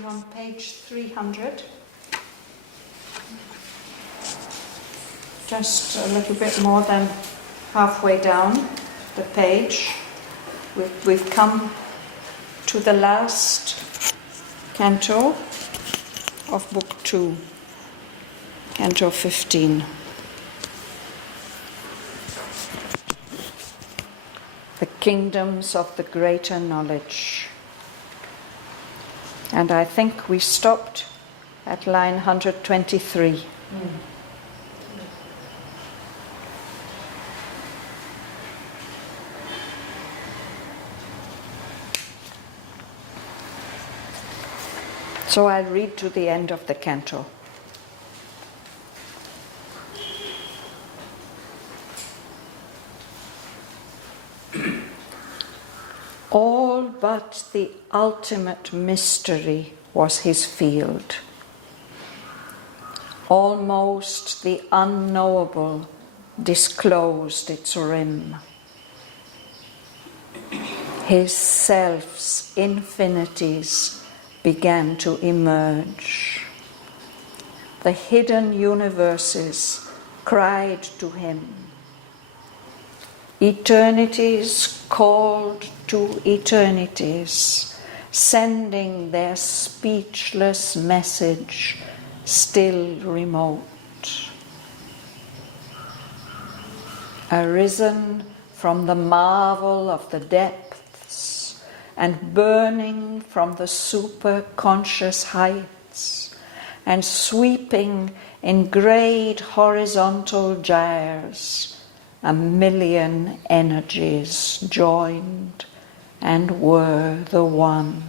starting on page 300. Just a little bit more than halfway down the page. We've come to the last canto of Book 2, Canto 15. The kingdoms of the greater knowledge. And I think we stopped at line 123. So I'll read to the end of the canto. All but the ultimate mystery was his field. Almost the unknowable disclosed its rim. His self's infinities began to emerge. The hidden universes cried to him. Eternities called to eternities, sending their speechless message, still remote. Arisen from the marvel of the depths and burning from the superconscious heights and sweeping in great horizontal gyres, a million energies joined and were the one.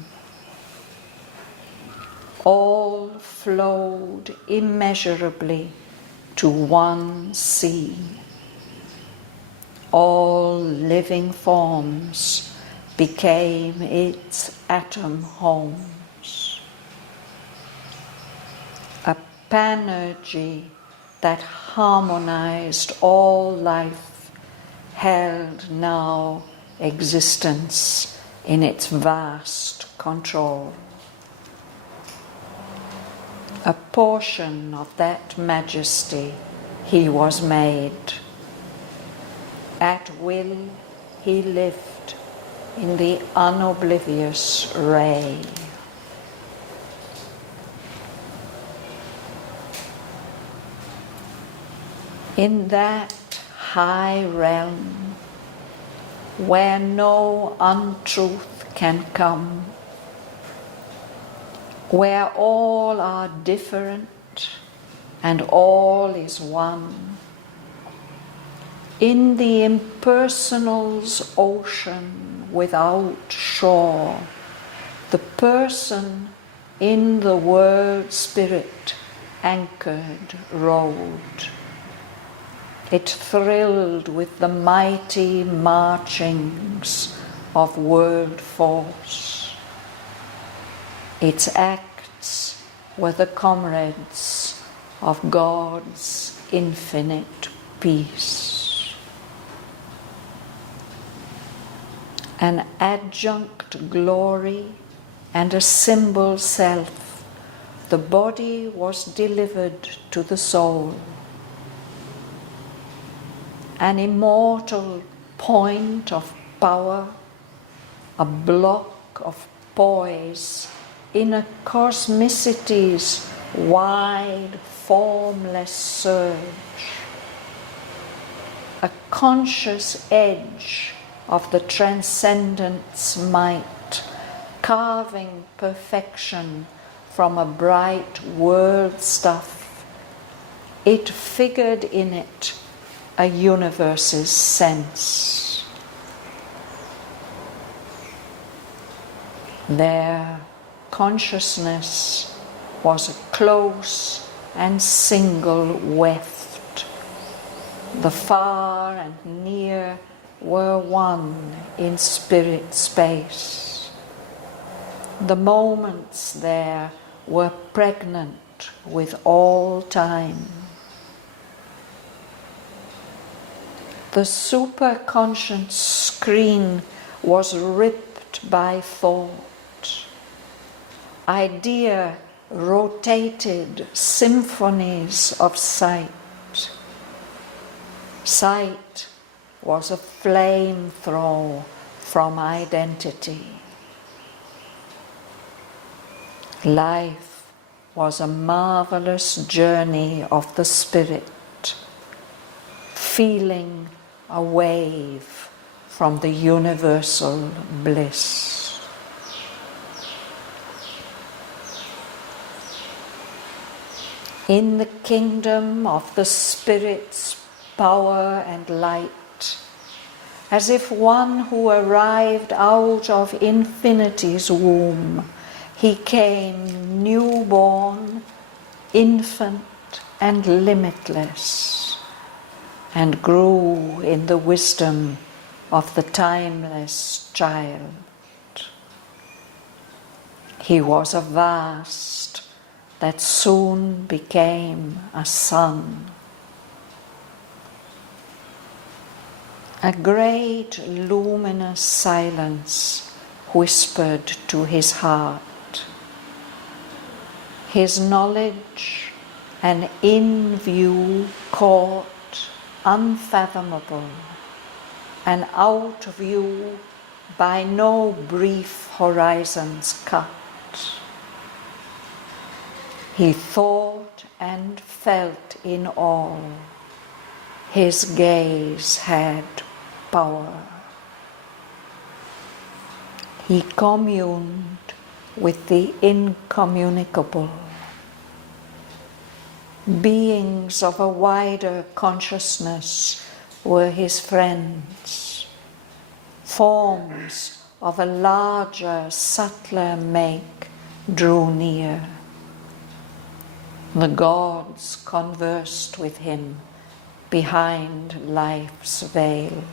All flowed immeasurably to one sea. All living forms became its atom homes. A panergy that harmonized all life held now existence in its vast control. A portion of that majesty he was made. At will he lived in the unoblivious ray. In that high realm where no untruth can come, where all are different and all is one, in the impersonal's ocean without shore, the person in the world spirit anchored rode. It thrilled with the mighty marchings of world force. Its acts were the comrades of God's infinite peace. An adjunct glory and a symbol self, the body was delivered to the soul. An immortal point of power, a block of poise in a cosmicity's wide, formless surge. A conscious edge of the transcendent's might, carving perfection from a bright world stuff. It figured in it a universe's sense. Their consciousness was a close and single weft. The far and near were one in spirit space. The moments there were pregnant with all time. The superconscious screen was ripped by thought. idea rotated symphonies of sight. Sight was a flame throw from identity. Life was a marvelous journey of the spirit, feeling a wave from the universal bliss. In the kingdom of the Spirit's power and light, as if one who arrived out of infinity's womb, he came newborn, infant, and limitless, and grew in the wisdom of the timeless child. He was a vast that soon became a son. A great luminous silence whispered to his heart. His knowledge, an in-view caught, unfathomable, and out view by no brief horizons cut. He thought and felt in all. His gaze had power. He communed with the incommunicable. Beings of a wider consciousness were his friends. Forms of a larger, subtler make drew near. The gods conversed with him behind life's veil.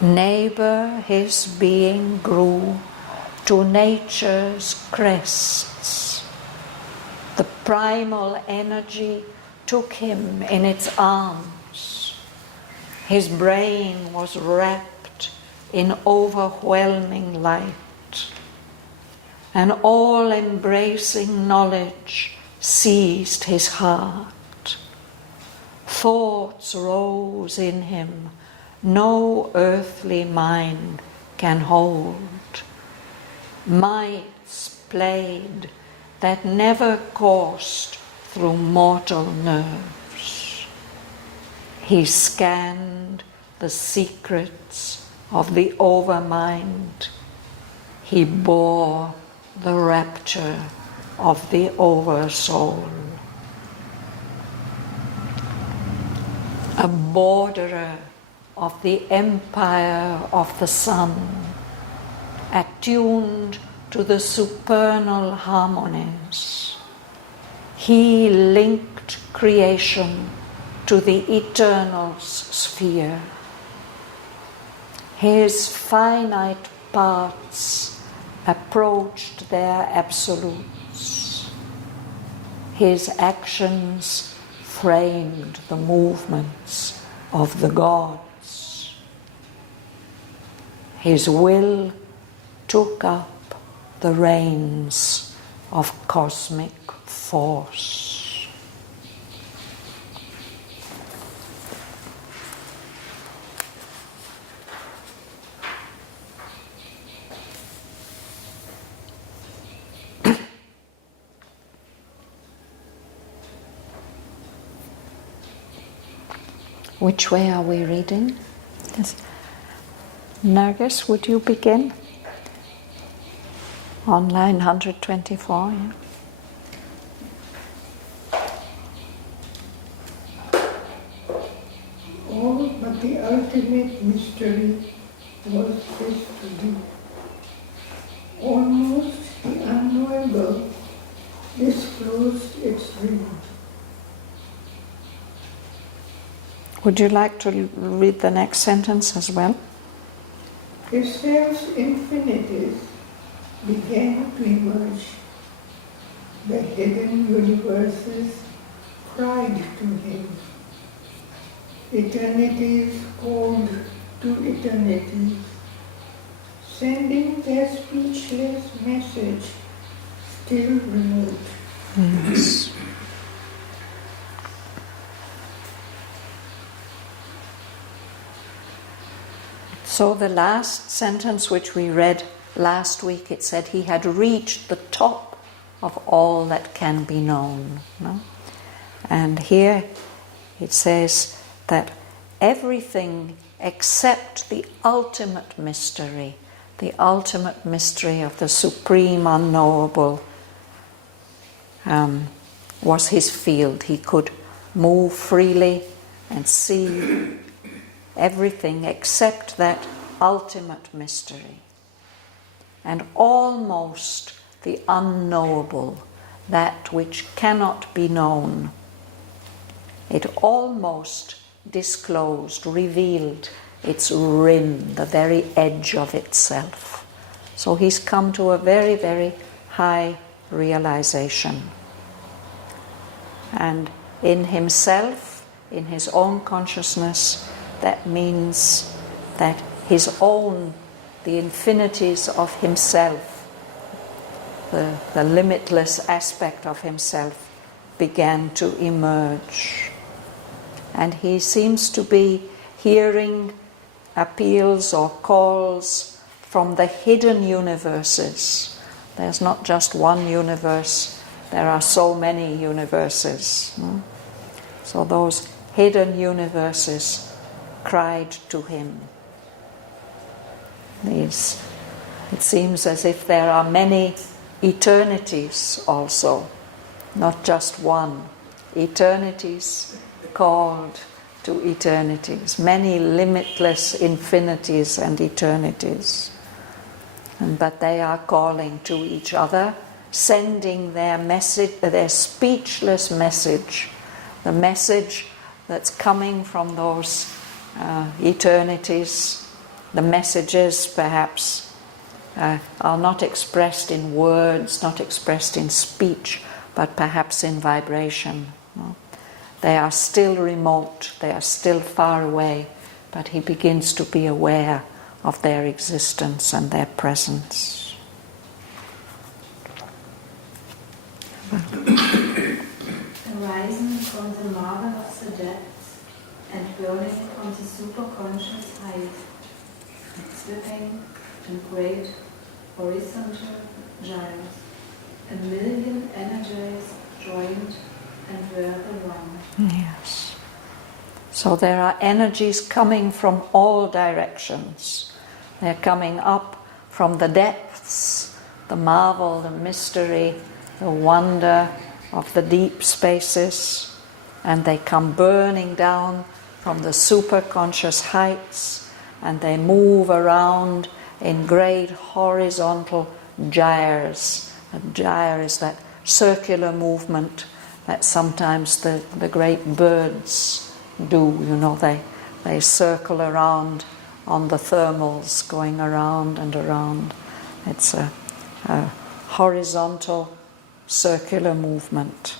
Neighbor his being grew to nature's crests. The primal energy took him in its arms. His brain was wrapped in overwhelming light. An all-embracing knowledge seized his heart. Thoughts rose in him no earthly mind can hold. Mights played that never coursed through mortal nerves. He scanned the secrets of the overmind. He bore the rapture of the oversoul. A borderer of the empire of the sun, attuned to the supernal harmonies, he linked creation to the eternal sphere. His finite parts approached their absolutes. His actions framed the movements of the gods. His will took up the reins of cosmic force. Which way are we reading? Yes. Nergis, would you begin? On line 124. Yeah. All but the ultimate mystery was this to do. Almost the unknowable disclosed its ring. Would you like to read the next sentence as well? His self-infinities began to emerge. The hidden universes cried to him. Eternities called to eternities. sending their speechless message, still remote. Yes. So the last sentence which we read last week, it said he had reached the top of all that can be known. No? And here it says that everything except the ultimate mystery of the supreme unknowable, was his field. He could move freely and see everything except that ultimate mystery. And almost the unknowable, that which cannot be known. It almost disclosed, revealed its rim, the very edge of itself. So he's come to a very, very high realization. And in himself, in his own consciousness, that means that his own, the infinities of himself, the limitless aspect of himself began to emerge. And he seems to be hearing appeals or calls from the hidden universes. There's not just one universe, there are so many universes. So those hidden universes cried to him. It seems as if there are many eternities also, not just one. Eternities called to eternities, many limitless infinities and eternities. But they are calling to each other, sending their message, their speechless message, the message that's coming from those eternities. The messages perhaps are not expressed in words, not expressed in speech, but perhaps in vibration. They are still remote, they are still far away, but he begins to be aware of their existence and their presence. Arising from the marble of the depths and burning from the superconscious height, slipping in great horizontal gyres, a million energies joined and were the one. Yes. So there are energies coming from all directions. They're coming up from the depths, the marvel, the mystery, the wonder of the deep spaces, and they come burning down from the superconscious heights, and they move around in great horizontal gyres. A gyre is that circular movement that sometimes the great birds do. You know, they circle around on the thermals, going around and around. It's a horizontal circular movement.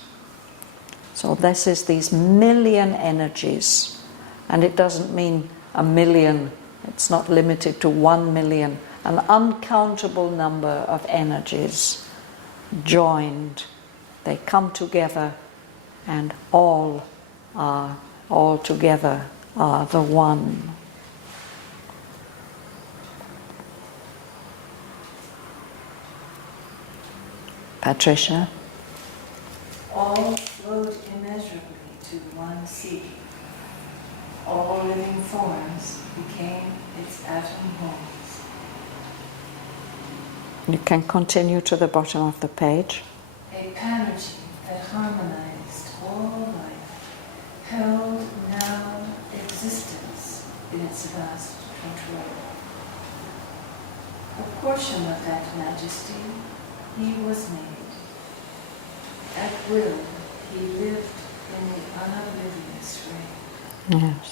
So this is these million energies, and it doesn't mean a million. It's not limited to 1 million. An uncountable number of energies joined. They come together, and all together are the one. Patricia? All flowed immeasurably to one sea. All living forms became its atom homes. You can continue to the bottom of the page. A panoply that harmonized all life held now existence in its vast control. A portion of that majesty he was made. At will, he lived in the unoblivious ray. Yes.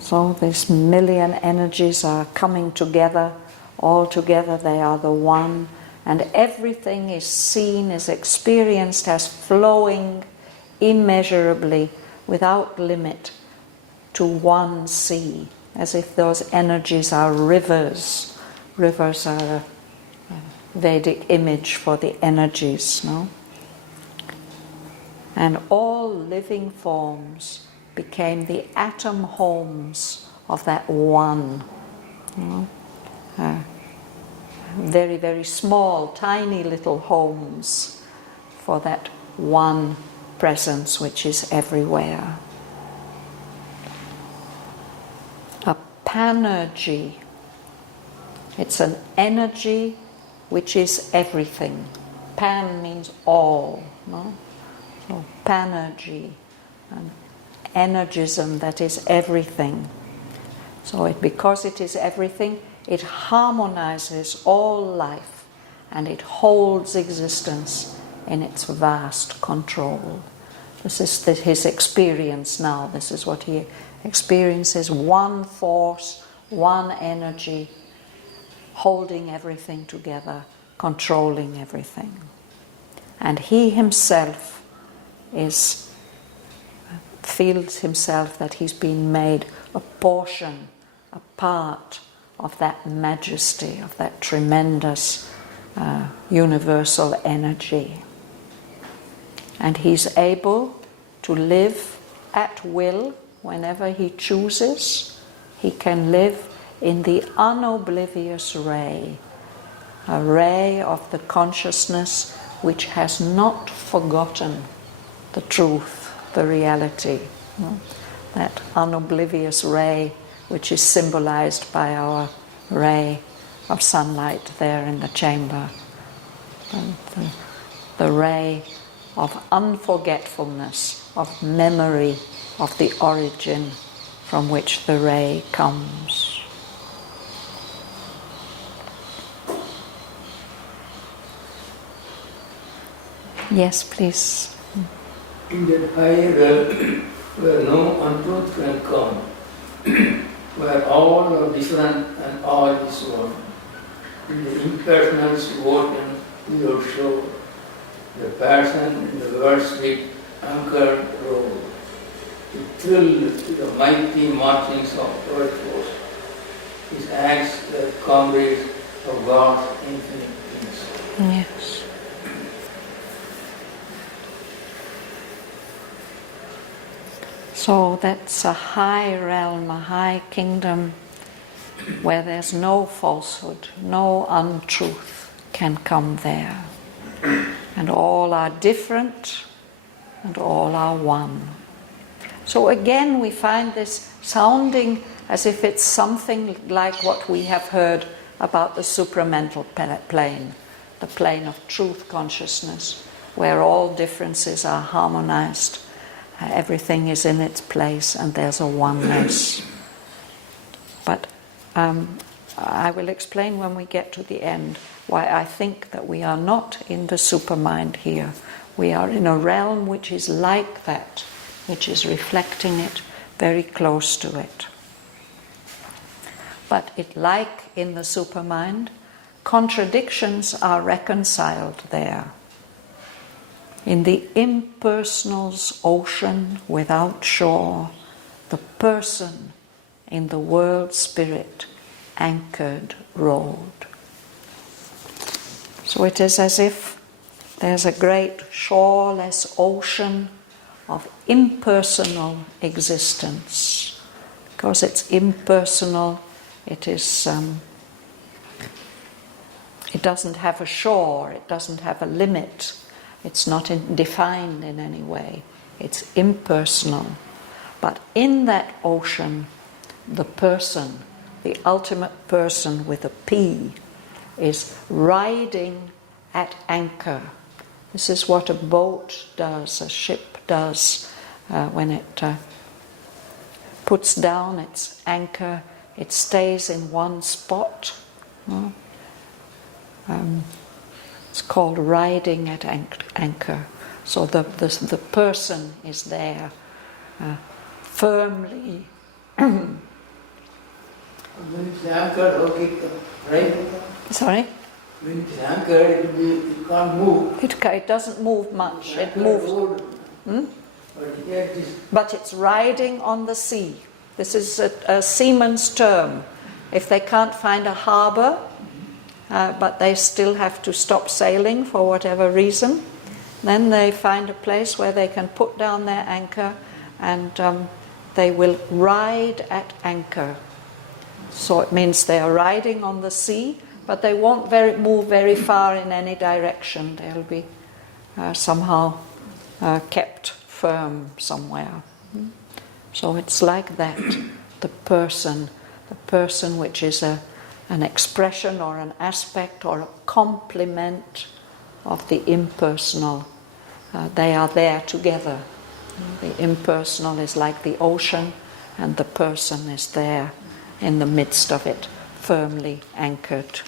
So these million energies are coming together. All together they are the one. And everything is seen, is experienced as flowing immeasurably, without limit, to one sea, as if those energies are rivers. Rivers are a Vedic image for the energies, no? And all living forms became the atom homes of that one. You know? Very, very small, tiny little homes for that one presence which is everywhere. A panergy. It's an energy which is everything. Pan means all, no? So panergy, an energism that is everything. So because it is everything, it harmonizes all life and it holds existence in its vast control. This is his experience now. This is what he experiences: one force, one energy, holding everything together, controlling everything. And he himself feels himself that he's been made a portion, a part of that majesty, of that tremendous universal energy. And he's able to live at will whenever he chooses. He can live in the unoblivious ray, a ray of the consciousness which has not forgotten the truth, the reality. That unoblivious ray which is symbolized by our ray of sunlight there in the chamber. And the ray of unforgetfulness, of memory of the origin from which the ray comes. Yes, please. In that higher realm where no untruth can come, where all are different and all is one. In the impersonal's ocean we are sure, the passion in the world's big anchored road, it thrilled to the mighty marchings of earth force. His acts were comrades of God's infinite peace. Yes. So that's a high realm, a high kingdom where there's no falsehood, no untruth can come there. And all are different and all are one. So again we find this sounding as if it's something like what we have heard about the supramental plane, the plane of truth consciousness, where all differences are harmonized. Everything is in its place and there's a oneness. But I will explain when we get to the end why I think that we are not in the supermind here. We are in a realm which is like that, which is reflecting it, very close to it. But like in the supermind, contradictions are reconciled there. In the impersonal's ocean without shore, the person in the world spirit anchored rode. So it is as if there's a great shoreless ocean of impersonal existence. Because it's impersonal, it is. It doesn't have a shore, it doesn't have a limit. It's not defined in any way. It's impersonal. But in that ocean, the person, the ultimate person with a P, is riding at anchor. This is what a boat does, a ship does, when it puts down its anchor. It stays in one spot. It's called riding at anchor. So the person is there, firmly. When it's anchored, okay, right? Sorry? When it's anchored, it can't move. It doesn't move much. It moves. But here it is. But it's riding on the sea. This is a seaman's term. If they can't find a harbour, but they still have to stop sailing for whatever reason, then they find a place where they can put down their anchor and they will ride at anchor. So it means they are riding on the sea, but they won't move very far in any direction. They'll be somehow kept firm somewhere. So it's like that, the person which is an expression or an aspect or a complement of the impersonal. They are there together. The impersonal is like the ocean, and the person is there in the midst of it, firmly anchored.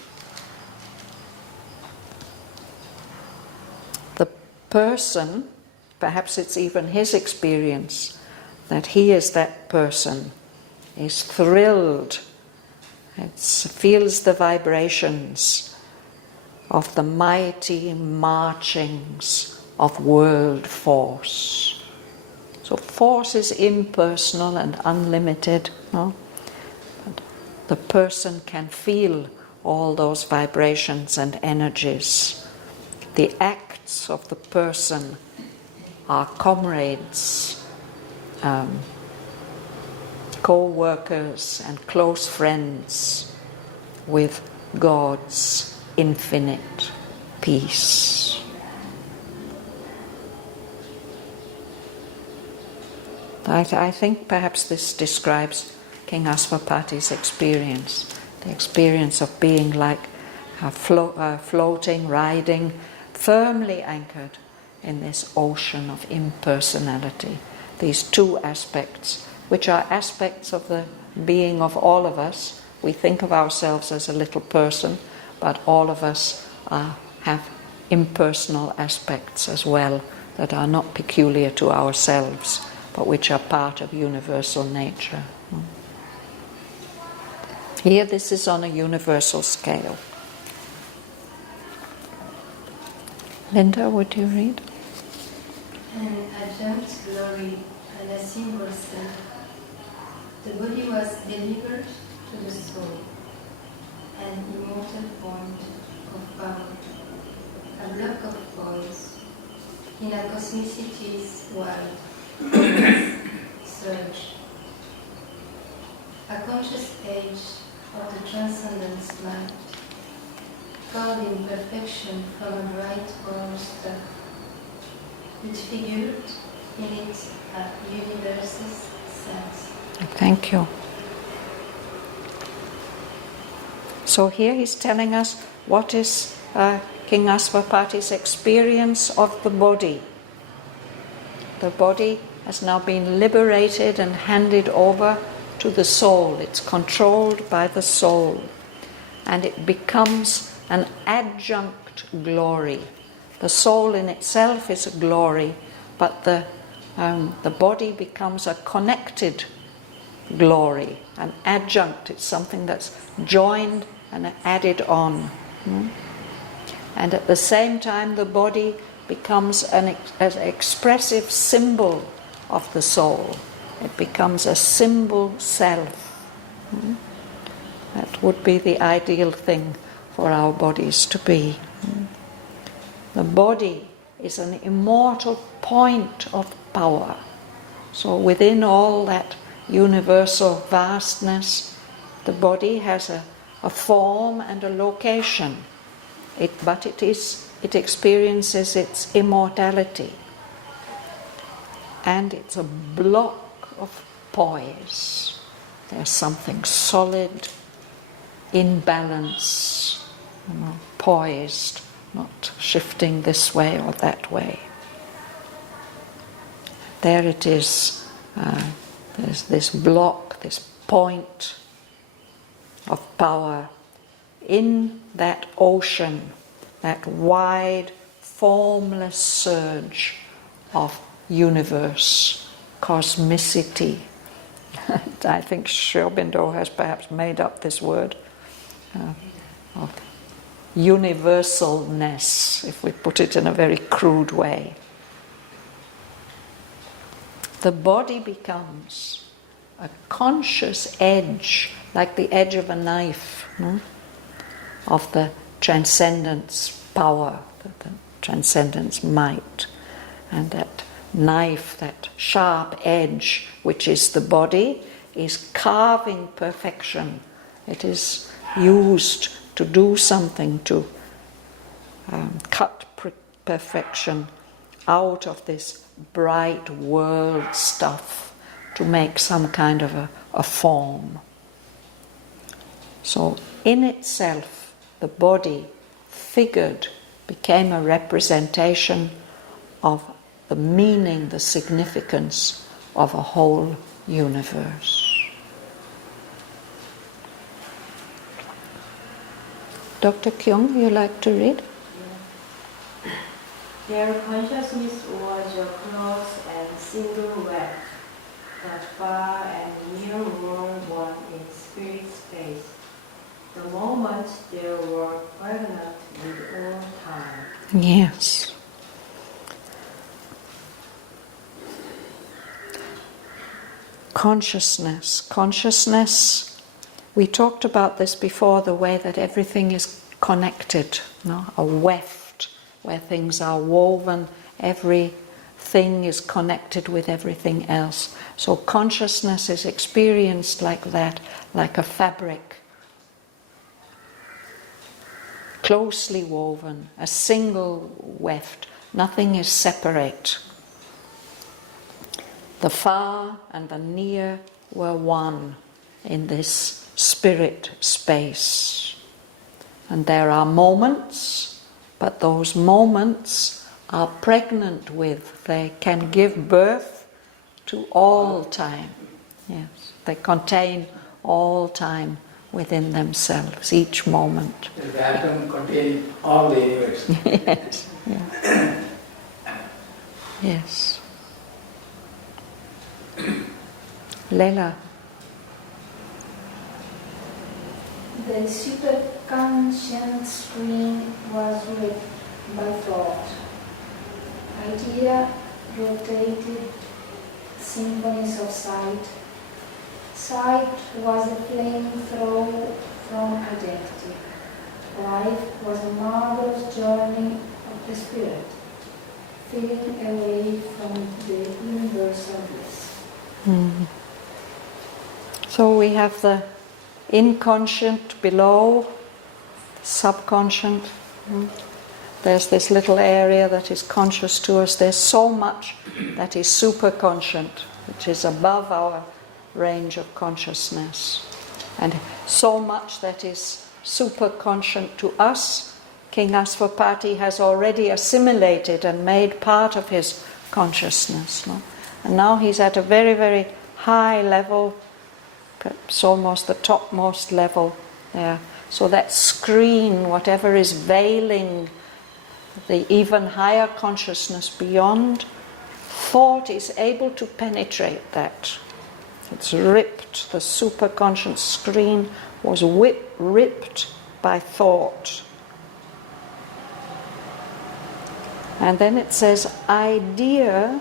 The person, perhaps it's even his experience that he is that person, is thrilled, feels the vibrations of the mighty marchings of world force. So force is impersonal and unlimited, no? But the person can feel all those vibrations and energies. The acts of the person are comrades, co-workers and close friends with God's infinite peace. I think perhaps this describes King Aswapati's experience, the experience of being like floating, riding, firmly anchored in this ocean of impersonality. These two aspects, which are aspects of the being of all of us. We think of ourselves as a little person, but all of us have impersonal aspects as well that are not peculiar to ourselves, but which are part of universal nature. Here this is on a universal scale. Linda, would you read? An adjunct glory and a symbol self. The body was delivered to the soul, an immortal point of power, a block of poise in a cosmicity's wild surge, a conscious age of the transcendence mind, called in perfection from a bright orange star, which figured in its universe's sense. Thank you. So here he's telling us what is King Aswapati's experience of the body. The body has now been liberated and handed over to the soul. It's controlled by the soul, and it becomes an adjunct glory. The soul in itself is a glory, but the body becomes a connected glory, an adjunct. It's something that's joined and added on. And at the same time, the body becomes an expressive symbol of the soul. It becomes a symbol self. That would be the ideal thing for our bodies to be. The body is an immortal point of power. So within all that universal vastness, the body has a form and a location. But it experiences its immortality. And it's a block of poise. There's something solid, in balance, poised, not shifting this way or that way. There it is. There's this block, this point of power in that ocean, that wide, formless surge of universe, cosmicity. I think Sri Aurobindo has perhaps made up this word of universalness, if we put it in a very crude way. The body becomes a conscious edge, like the edge of a knife, of the transcendence power, the transcendence might. And that knife, that sharp edge, which is the body, is carving perfection. It is used to do something, to cut perfection out of this bright world stuff to make some kind of a form. So in itself, the body figured became a representation of the meaning, the significance of a whole universe. Dr. Kyung, you like to read? Yeah. Their consciousness was a close and single web that far and near were one in spirit space. The moment they were pregnant with all time. Yes. Consciousness, we talked about this before, the way that everything is connected, a weft where things are woven, everything is connected with everything else. So consciousness is experienced like that, like a fabric, closely woven, a single weft, nothing is separate. The far and the near were one in this spirit space. And there are moments, but those moments are pregnant with, they can give birth to all time. Yes, they contain all time within themselves, each moment. The atom containing all the universe. Yes, yeah. Yes. Leila. The superconscious screen was lit by thought. Idea rotated symphonies of sight. Sight was a flamethrower from identity. Life was a marvelous journey of the spirit, feeling away from the universal bliss. Mm. So we have the inconscient below, subconscious. There's this little area that is conscious to us. There's so much that is superconscient, which is above our range of consciousness. And so much that is superconscient to us, King Aswapati has already assimilated and made part of his consciousness. No? And now he's at a very, very high level, perhaps almost the topmost level there. So that screen, whatever is veiling the even higher consciousness beyond, thought is able to penetrate that. It's ripped, the superconscious screen was ripped by thought. And then it says, idea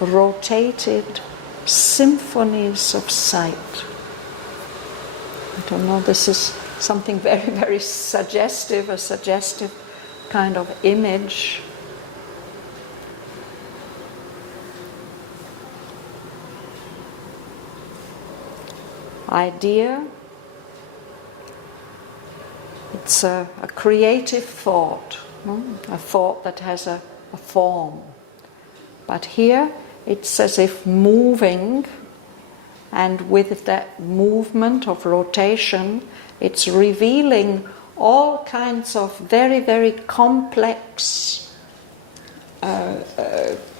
rotated symphonies of sight. I don't know, this is something very, very suggestive, a suggestive kind of image. Idea, it's a creative thought, a thought that has a form. But here it's as if moving, and with that movement of rotation, it's revealing all kinds of very, very complex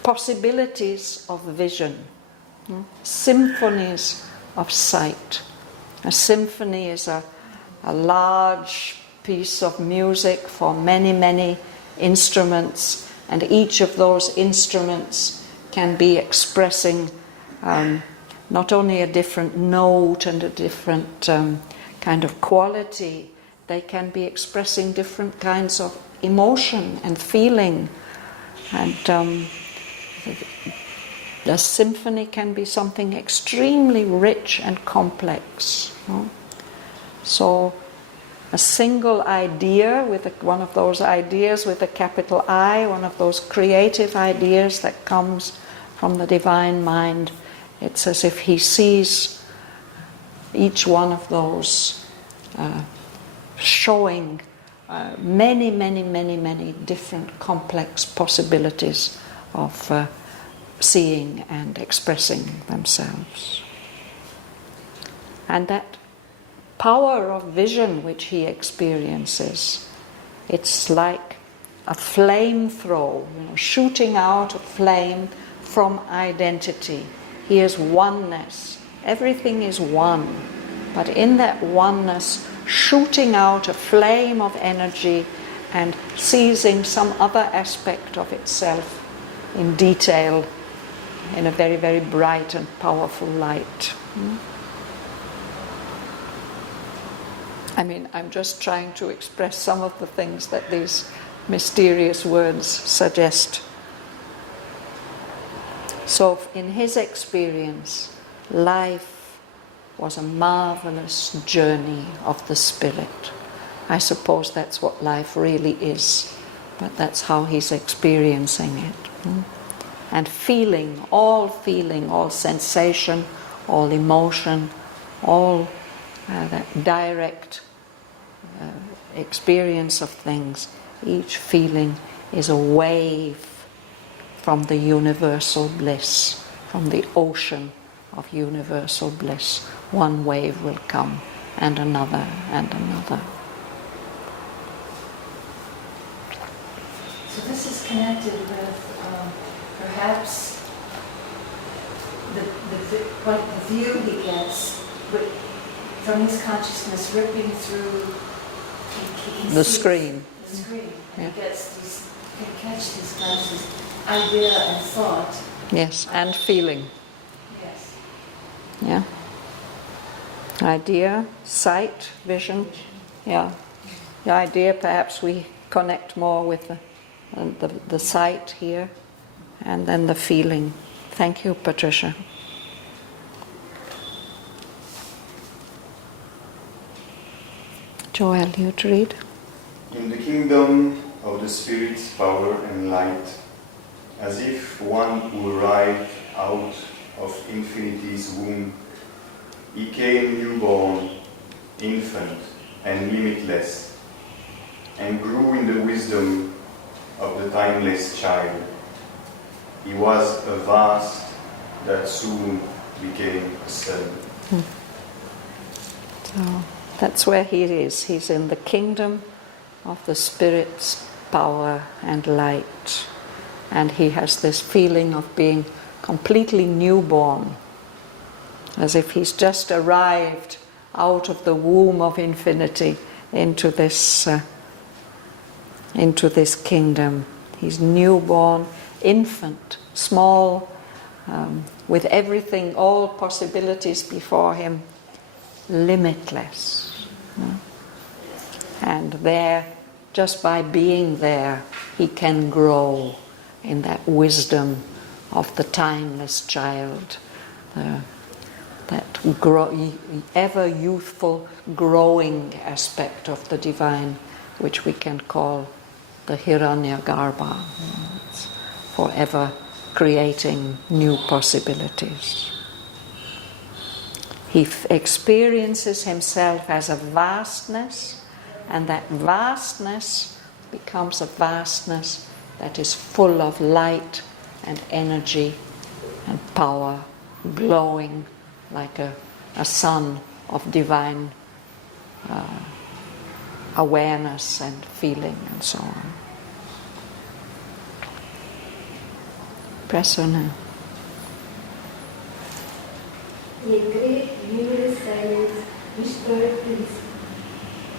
possibilities of vision, symphonies of sight. A symphony is a large piece of music for many, many instruments, and each of those instruments can be expressing not only a different note and a different kind of quality, they can be expressing different kinds of emotion and feeling. And The symphony can be something extremely rich and complex. No? So a single idea, one of those ideas with a capital I, one of those creative ideas that comes from the divine mind, it's as if he sees each one of those showing many, many, many, many different complex possibilities of seeing and expressing themselves. And that power of vision which he experiences, it's like a flamethrower, shooting out a flame from identity. He is oneness. Everything is one. But in that oneness, shooting out a flame of energy and seizing some other aspect of itself in detail in a very, very bright and powerful light. I mean, I'm just trying to express some of the things that these mysterious words suggest. So in his experience, life was a marvelous journey of the spirit. I suppose that's what life really is, but that's how he's experiencing it. And feeling, all sensation, all emotion, all that direct experience of things, each feeling is a wave from the universal bliss, from the ocean of universal bliss. One wave will come, and another, and another. So this is connected with perhaps the view he gets from his consciousness ripping through The screen. The screen. And Yeah. he catch these kinds of idea and thought. Yes, and feeling. Yes. Yeah. Idea, sight, vision. Yeah. The idea, perhaps we connect more with the sight here, and then the feeling. Thank you, Patricia. Joel, you'd read? In the kingdom of the Spirit's power and light, as if one who arrived out of infinity's womb, he came newborn, infant, and limitless, and grew in the wisdom of the timeless child. He was a vast that soon became a son. So that's where he is. He's in the kingdom of the Spirit's power and light. And he has this feeling of being completely newborn, as if he's just arrived out of the womb of infinity into this kingdom. He's newborn, infant, small, with everything, all possibilities before him, limitless. And there, just by being there, he can grow in that wisdom of the timeless child, that ever youthful, growing aspect of the divine, which we can call the Hiranyagarbha. It's forever creating new possibilities. He experiences himself as a vastness, and that vastness becomes a vastness that is full of light and energy and power, glowing like a sun of divine awareness and feeling and so on. Prasanna. A great luminous silence whispered to his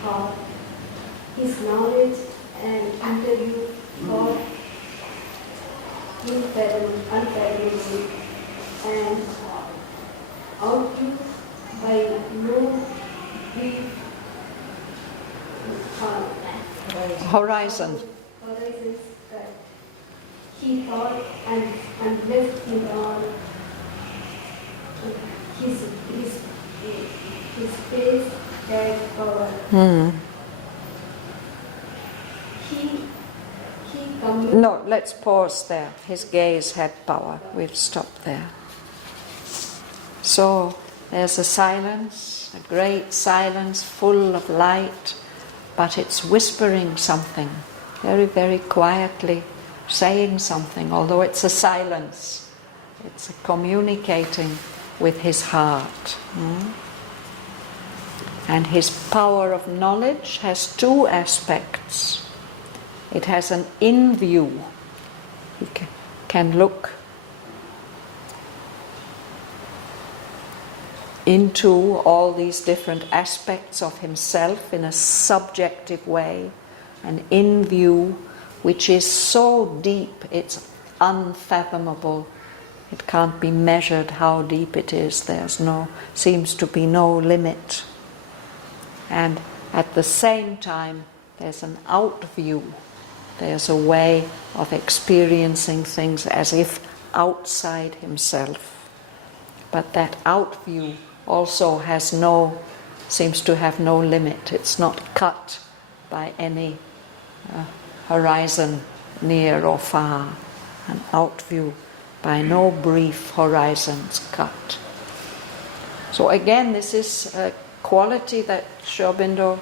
heart. His knowledge and interview thought unfathomable, and outlook by no brief Horizon. horizons that he thought and left in all his face had power. He No, let's pause there. His gaze had power. We'll stop there. So there's a silence, a great silence full of light, but it's whispering something, very, very quietly saying something, although it's a silence. It's communicating with his heart. And his power of knowledge has two aspects. It has an in-view. He can look into all these different aspects of himself in a subjective way, an in-view which is so deep it's unfathomable. It can't be measured how deep it is. Seems to be no limit. And at the same time, there's an out view. There's a way of experiencing things as if outside himself. But that out view also seems to have no limit. It's not cut by any horizon near or far. An out view by no brief horizons cut. So again, this is a quality that Sri Aurobindo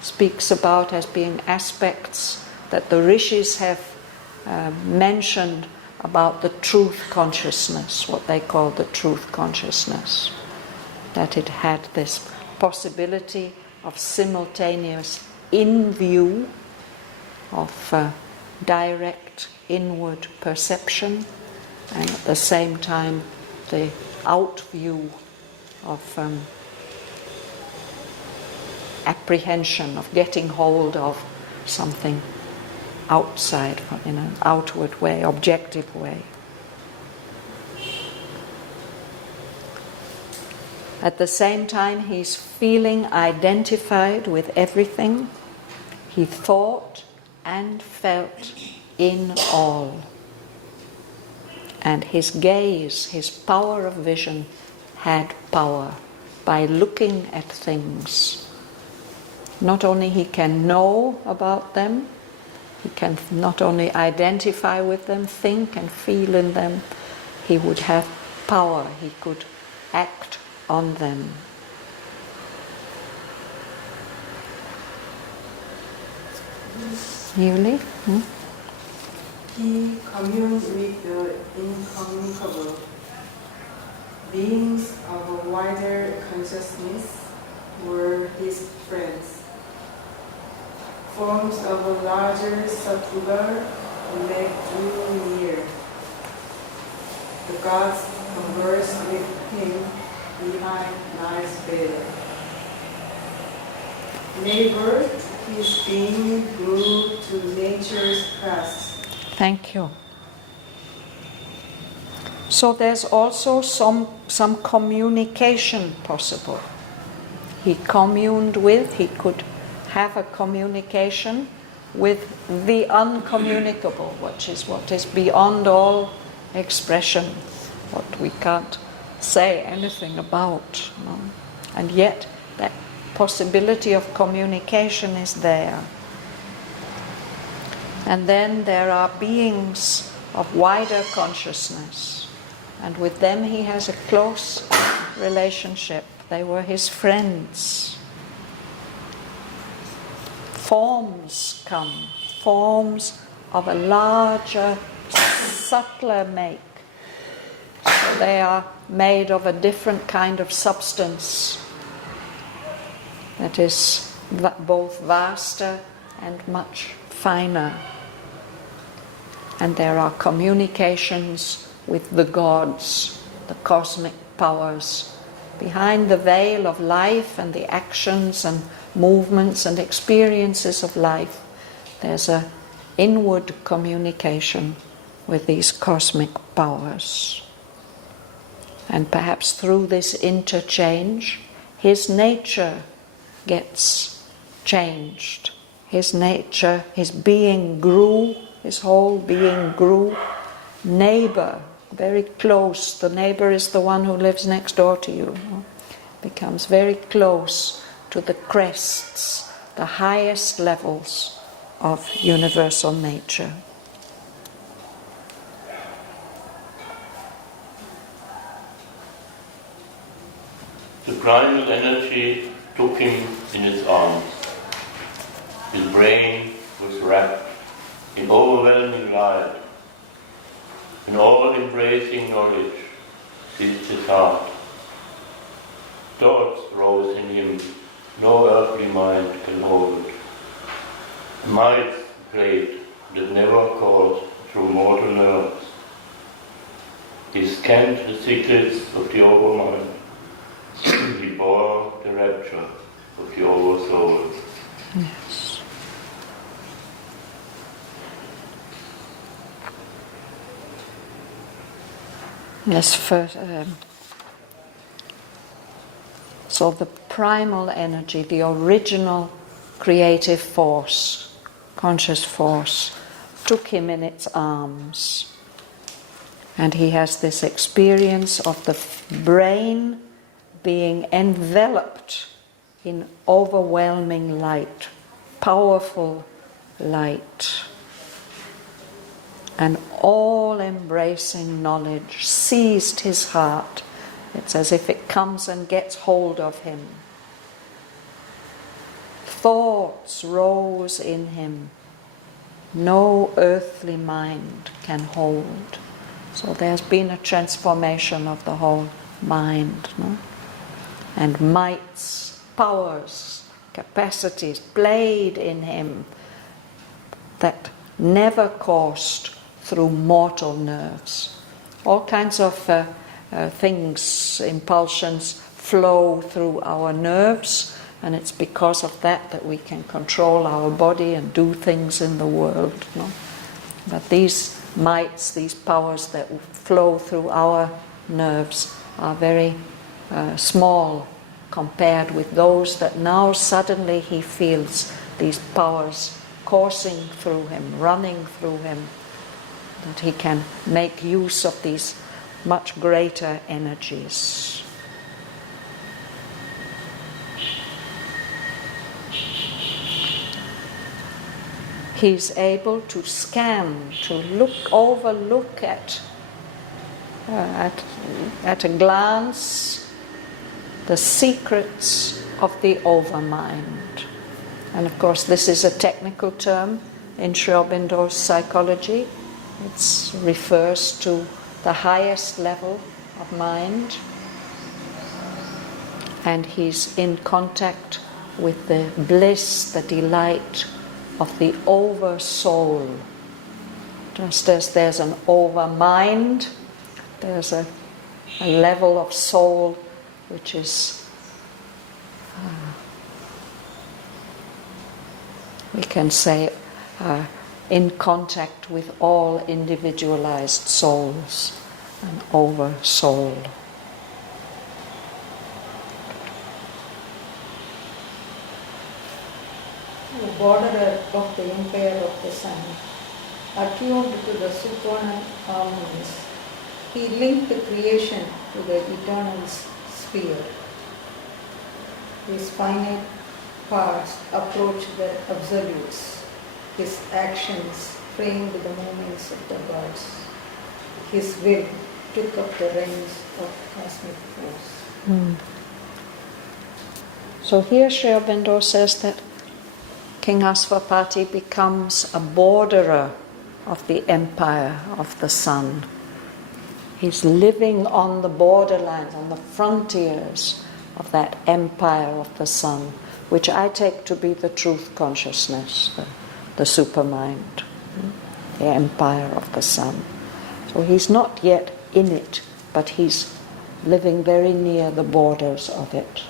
speaks about as being aspects that the rishis have mentioned about the truth consciousness, what they call the truth consciousness, that it had this possibility of simultaneous in-view, of direct inward perception, and at the same time the out-view of apprehension, of getting hold of something outside, in an outward way, objective way. At the same time, he's feeling identified with everything. He thought and felt in all. And his gaze, his power of vision, had power by looking at things. Not only he can know about them, he can not only identify with them, think and feel in them, he would have power, he could act on them. Yuli? He communed with the incommunicable. Beings of a wider consciousness were his friends. Forms of a larger, subtler leg drew near. The gods conversed with him behind night's veil. Neighbor, his being grew to nature's crest. Thank you. So there's also some communication possible. He communed with, he could have a communication with the uncommunicable, which is what is beyond all expression, what we can't say anything about. No? And yet that possibility of communication is there. And then there are beings of wider consciousness, and with them he has a close relationship. They were his friends. Forms come, forms of a larger, subtler make. So they are made of a different kind of substance that is both vaster and much finer. And there are communications with the gods, the cosmic powers. Behind the veil of life and the actions and movements and experiences of life, there's an inward communication with these cosmic powers. And perhaps through this interchange, his nature gets changed. His nature, his being grew his whole being grew. Neighbor, very close. The neighbor is the one who lives next door to you. Becomes very close to the crests, the highest levels of universal nature. The primal energy took him in its arms. His brain was wrapped in overwhelming light. An all-embracing knowledge seized his heart. Thoughts rose in him no earthly mind can hold. A might great that never called through mortal nerves. He scanned the secrets of the overmind. He bore the rapture of the oversoul. Yes. Yes, first, so the primal energy, the original creative force, conscious force, took him in its arms. And he has this experience of the brain being enveloped in overwhelming light, powerful light. An all-embracing knowledge seized his heart. It's as if it comes and gets hold of him. Thoughts rose in him. No earthly mind can hold. So there's been a transformation of the whole mind, no? And mights, powers, capacities played in him that never coursed through mortal nerves. All kinds of things, impulsions flow through our nerves, and it's because of that we can control our body and do things in the world. No? But these mights, these powers that flow through our nerves are very small compared with those that now suddenly he feels these powers coursing through him, running through him, that he can make use of these much greater energies. He's able to scan, to overlook at a glance the secrets of the overmind. And of course this is a technical term in Sri Aurobindo's psychology. It refers to the highest level of mind. And he's in contact with the bliss, the delight of the over-soul. Just as there's an over-mind, there's a level of soul which is, we can say, in contact with all individualized souls, an over-soul. The borderer of the empire of the sun, attuned to the supernal harmonies, he linked the creation to the eternal sphere. His finite parts approached the absolutes. His actions framed the movements of the gods. His will took up the reins of cosmic force. So here Sri Aurobindo says that King Aswapati becomes a borderer of the empire of the sun. He's living on the borderlines, on the frontiers of that empire of the sun, which I take to be the truth consciousness, the supermind, the empire of the sun. So he's not yet in it, but he's living very near the borders of it.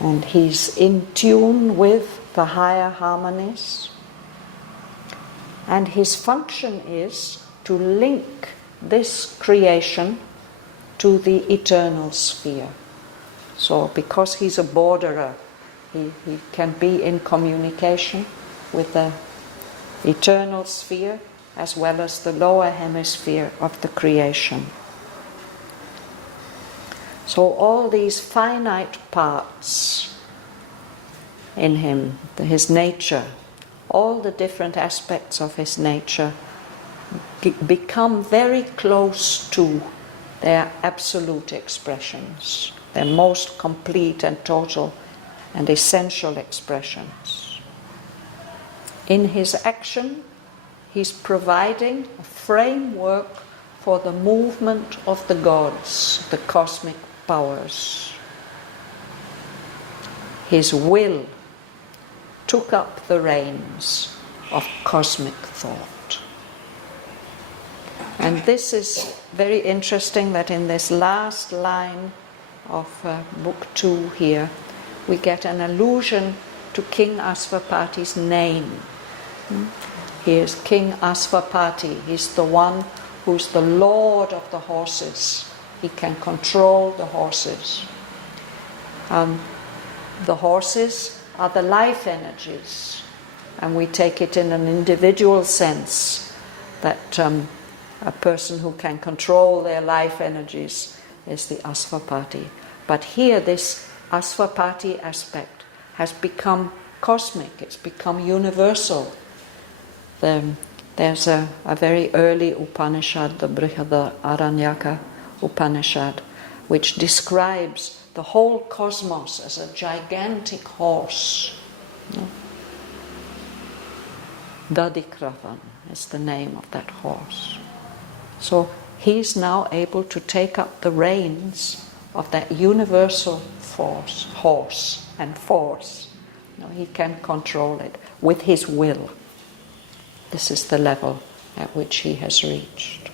And he's in tune with the higher harmonies. And his function is to link this creation to the eternal sphere. So because he's a borderer, he can be in communication with the eternal sphere as well as the lower hemisphere of the creation. So all these finite parts in him, his nature, all the different aspects of his nature become very close to their absolute expressions, their most complete and total and essential expressions. In his action, he's providing a framework for the movement of the gods, the cosmic powers. His will took up the reins of cosmic thought. And this is very interesting that in this last line of Book 2 here, we get an allusion to King Asvapati's name. He is King Asvapati. He's the one who's the lord of the horses. He can control the horses. The horses are the life energies, and we take it in an individual sense that a person who can control their life energies is the Asvapati. But here this Asvapati aspect has become cosmic, it's become universal. There's a very early Upanishad, the Brihada Aranyaka Upanishad, which describes the whole cosmos as a gigantic horse. Dadikravan is the name of that horse. So he's now able to take up the reins of that universal horse and force. He can control it with his will. This is the level at which he has reached.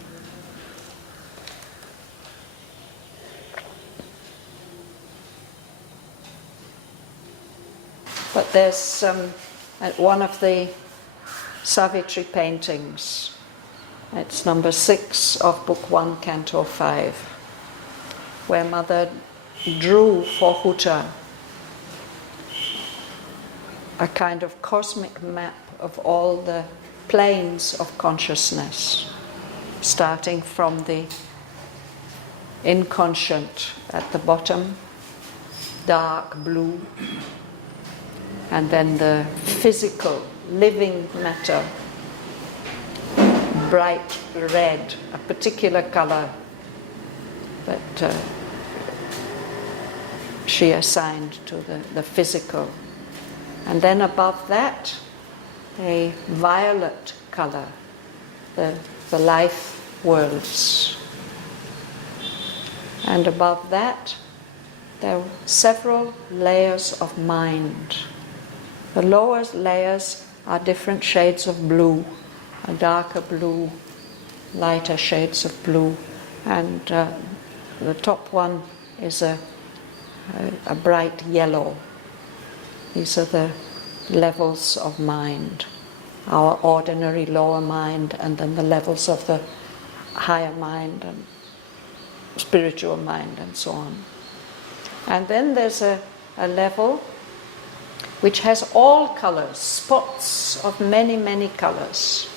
But there's at one of the Savitri paintings, it's number 6 of Book 1, Canto 5, where Mother drew for Huta a kind of cosmic map of all the planes of consciousness, starting from the inconscient at the bottom, dark blue, and then the physical, living matter, bright red, a particular color that she assigned to the physical. And then above that, a violet color, the life worlds. And above that, there are several layers of mind. The lower layers are different shades of blue, a darker blue, lighter shades of blue, and the top one is a bright yellow. These are the levels of mind, our ordinary lower mind, and then the levels of the higher mind and spiritual mind and so on. And then there's a level which has all colors, spots of many, many colors.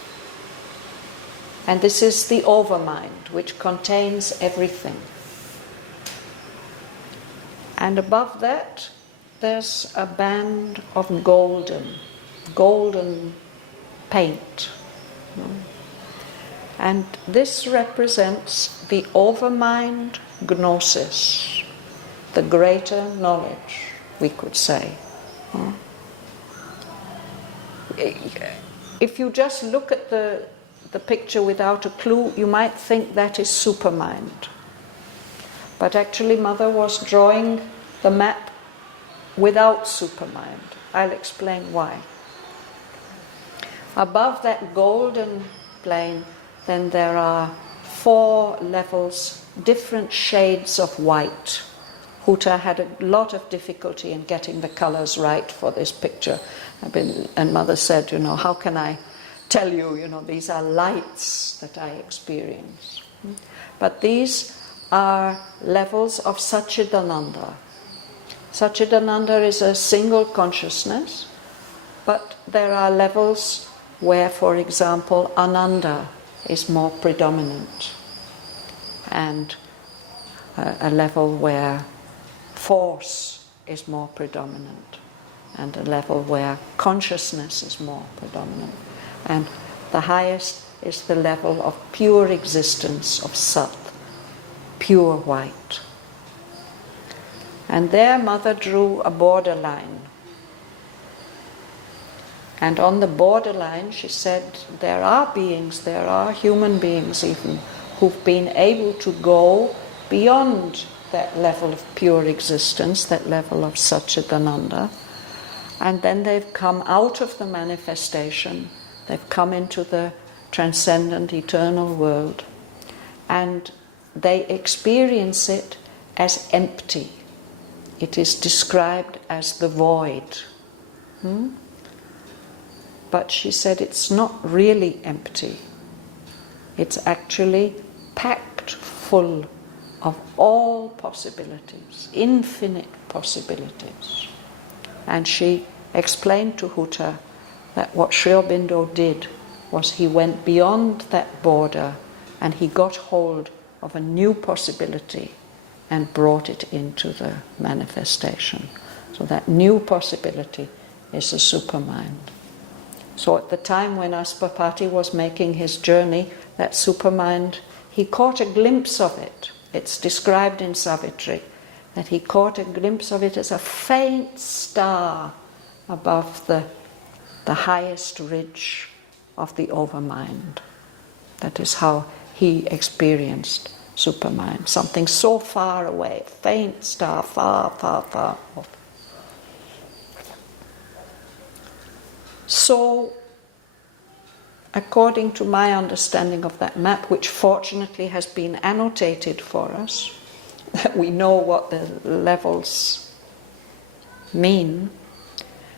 And this is the overmind, which contains everything. And above that, there's a band of golden paint. And this represents the overmind gnosis, the greater knowledge, we could say. If you just look at the picture without a clue, you might think that is supermind. But actually Mother was drawing the map without supermind. I'll explain why. Above that golden plane, then there are 4 levels, different shades of white. Huta had a lot of difficulty in getting the colors right for this picture. And Mother said, how can I tell you, these are lights that I experience. But these are levels of Satchidananda. Satchidananda is a single consciousness But there are levels where, for example, Ananda is more predominant, and a level where force is more predominant, and a level where consciousness is more predominant. And the highest is the level of pure existence of Sat, pure white. And there Mother drew a borderline. And on the borderline, she said, there are beings, there are human beings even, who've been able to go beyond that level of pure existence, that level of Satchitananda, and then they've come out of the manifestation, they've come into the transcendent eternal world, and they experience it as empty. It is described as the void. But she said it's not really empty. It's actually packed full of all possibilities, infinite possibilities. And she explained to Hutta that what Sri Aurobindo did was he went beyond that border and he got hold of a new possibility and brought it into the manifestation. So that new possibility is the supermind. So at the time when Aspapati was making his journey, that supermind, he caught a glimpse of it. It's described in Savitri that he caught a glimpse of it as a faint star above the highest ridge of the overmind. That is how he experienced supermind. Something so far away, faint star, far, far, far off. So, according to my understanding of that map, which fortunately has been annotated for us, that we know what the levels mean,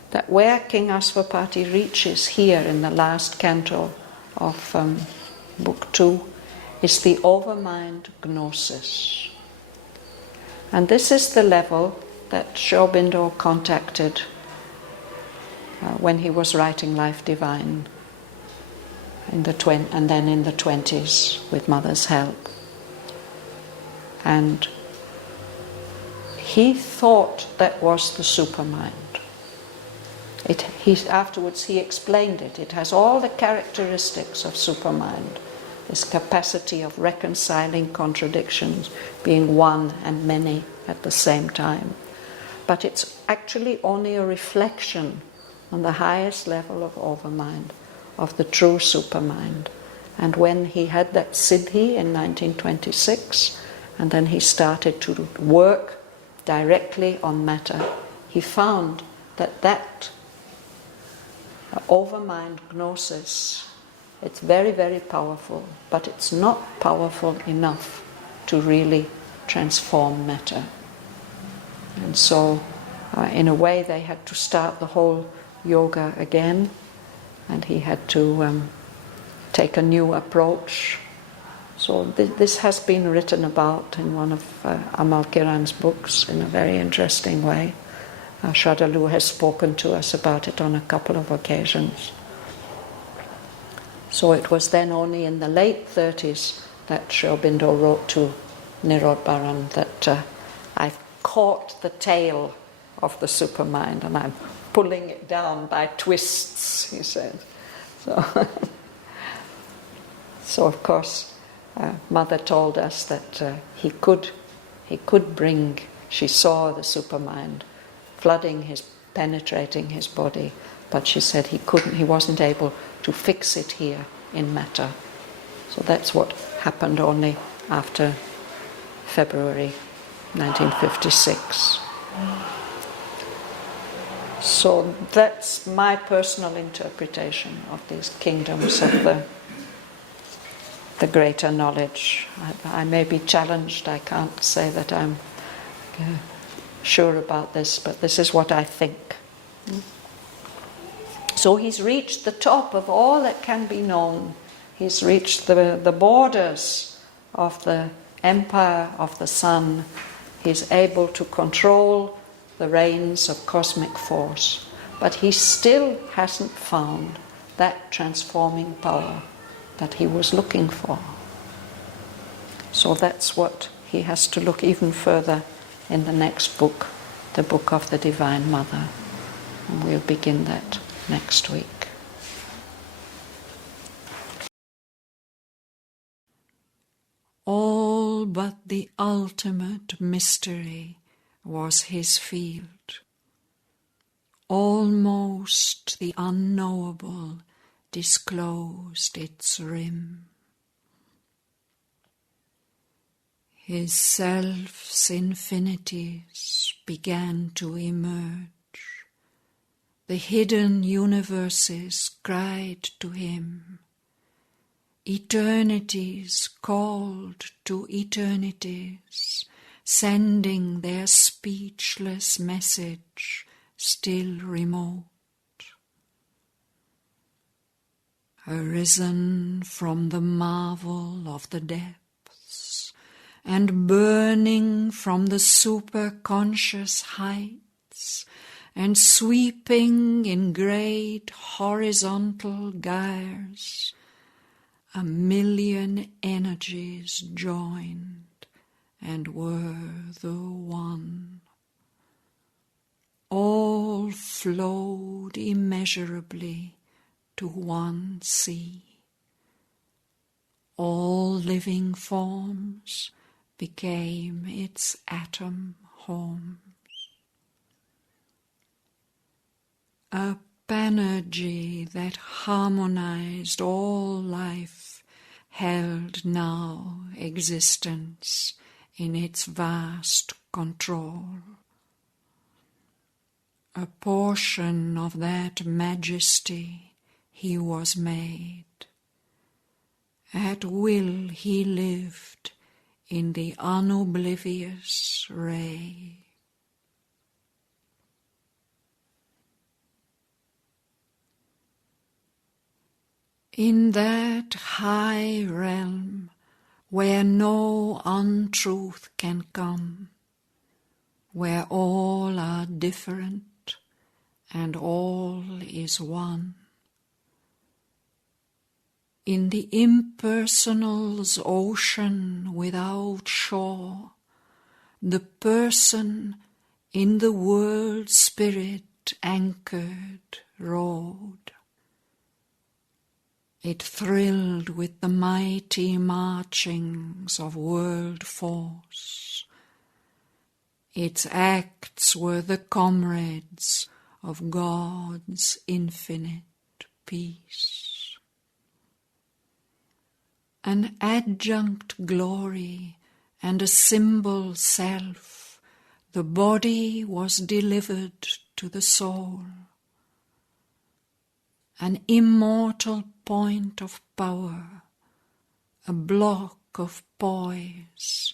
that where King Asvapati reaches here in the last canto of Book 2 is the overmind gnosis. And this is the level that Sri Aurobindo contacted when he was writing Life Divine and then in the 20s with Mother's help. And he thought that was the supermind. Afterwards he explained it. It has all the characteristics of supermind. This capacity of reconciling contradictions, being one and many at the same time. But it's actually only a reflection on the highest level of overmind, of the true supermind. And when he had that siddhi in 1926, and then he started to work directly on matter, he found that overmind gnosis, it's very, very powerful, but it's not powerful enough to really transform matter. And so, in a way, they had to start the whole yoga again, and he had to take a new approach. So this has been written about in one of Amal Kiran's books in a very interesting way. Shraddhavan has spoken to us about it on a couple of occasions. So it was then only in the late 30s that Sri Aurobindo wrote to Nirodbaran that I've caught the tail of the supermind and I'm pulling it down by twists, he said. So of course, Mother told us that he could bring, she saw the supermind flooding penetrating his body, but she said he wasn't able to fix it here in matter. So that's what happened only after February 1956. So that's my personal interpretation of these kingdoms of the greater knowledge. I may be challenged, I can't say that I'm sure about this, but this is what I think. So he's reached the top of all that can be known. He's reached the borders of the empire of the sun. He's able to control the reins of cosmic force. but he still hasn't found that transforming power that he was looking for. So that's what he has to look even further in the next book, the Book of the Divine Mother. And we'll begin that next week. All but the ultimate mystery was his field. Almost the unknowable disclosed its rim. His self's infinities began to emerge. The hidden universes cried to him. Eternities called to eternities, sending their speechless message, still remote. Arisen from the marvel of the depths, and burning from the superconscious heights, and sweeping in great horizontal gyres, 1,000,000 energies joined and were the one. All flowed immeasurably to one sea. All living forms became its atom homes. A banerjee that harmonized all life held now existence in its vast control. A portion of that majesty he was made. At will he lived in the unoblivious ray. In that high realm where no untruth can come, where all are different and all is one, in the impersonal's ocean without shore, the person in the world spirit anchored rode. It thrilled with the mighty marchings of world force. Its acts were the comrades of God's infinite peace. An adjunct glory and a symbol self, the body was delivered to the soul. An immortal point of power, a block of poise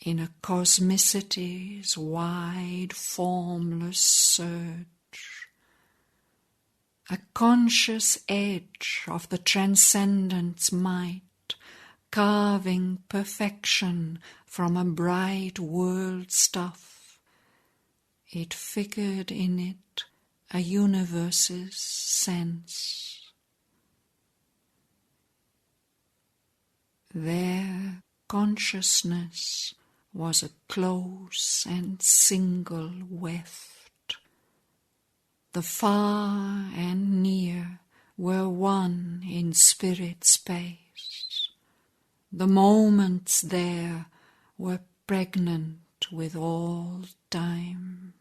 in a cosmicity's wide formless surge. A conscious edge of the transcendent's might, carving perfection from a bright world stuff. It figured in it a universe's sense. Their consciousness was a close and single weft. The far and near were one in spirit space. The moments there were pregnant with all time.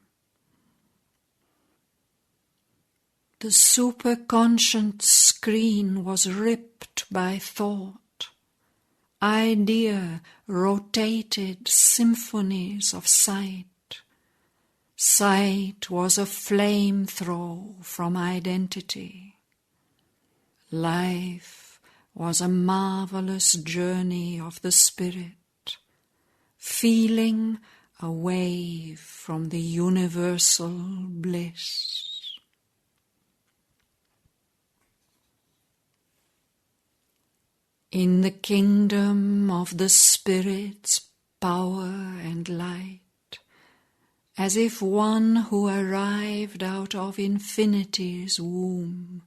The superconscious screen was ripped by thought. Idea rotated symphonies of sight. Sight was a flame throw from identity. Life was a marvelous journey of the spirit, feeling a wave from the universal bliss. In the kingdom of the Spirit's power and light, as if one who arrived out of infinity's womb.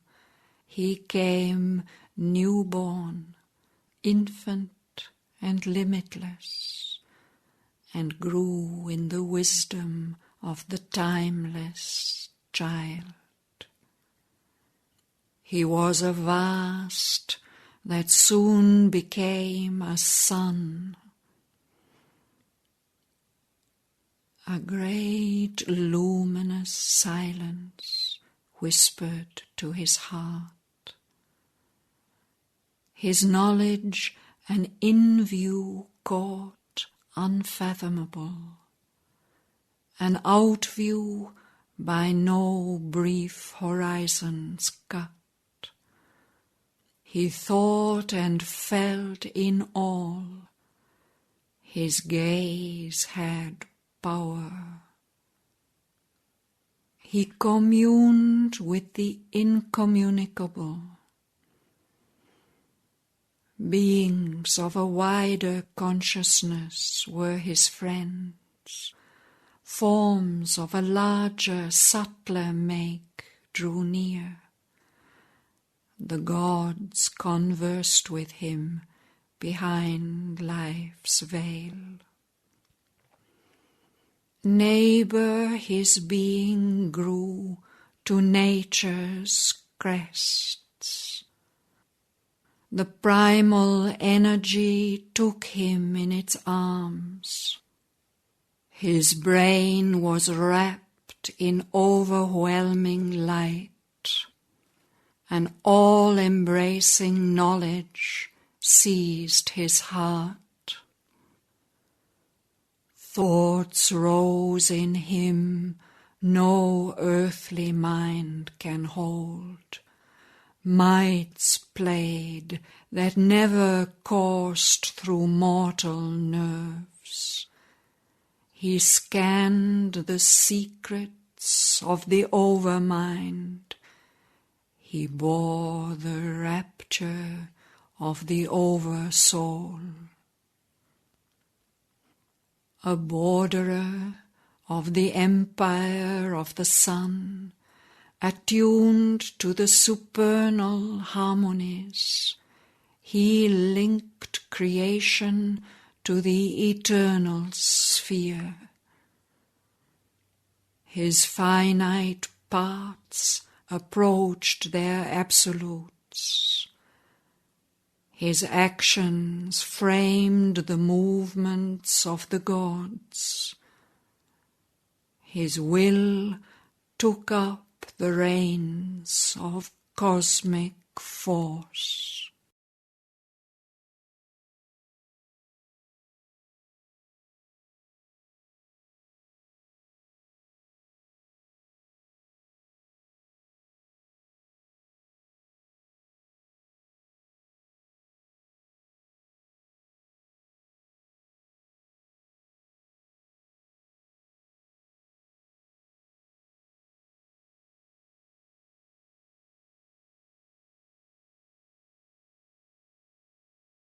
He came newborn, infant and limitless, and grew in the wisdom of the timeless child. He was a vast that soon became a sun, a great luminous silence whispered to his heart. His knowledge an in-view caught unfathomable, an out-view by no brief horizons cut. He thought and felt in all, his gaze had power. He communed with the incommunicable. Beings of a wider consciousness were his friends. Forms of a larger, subtler make drew near. The gods conversed with him behind life's veil. Neighbor his being grew to nature's crests. The primal energy took him in its arms. His brain was wrapped in overwhelming light. An all-embracing knowledge seized his heart. Thoughts rose in him no earthly mind can hold. Mights played that never coursed through mortal nerves. He scanned the secrets of the overmind. He bore the rapture of the oversoul. A borderer of the empire of the sun, attuned to the supernal harmonies, he linked creation to the eternal sphere. His finite parts approached their absolutes. His actions framed the movements of the gods. His will took up the reins of cosmic force.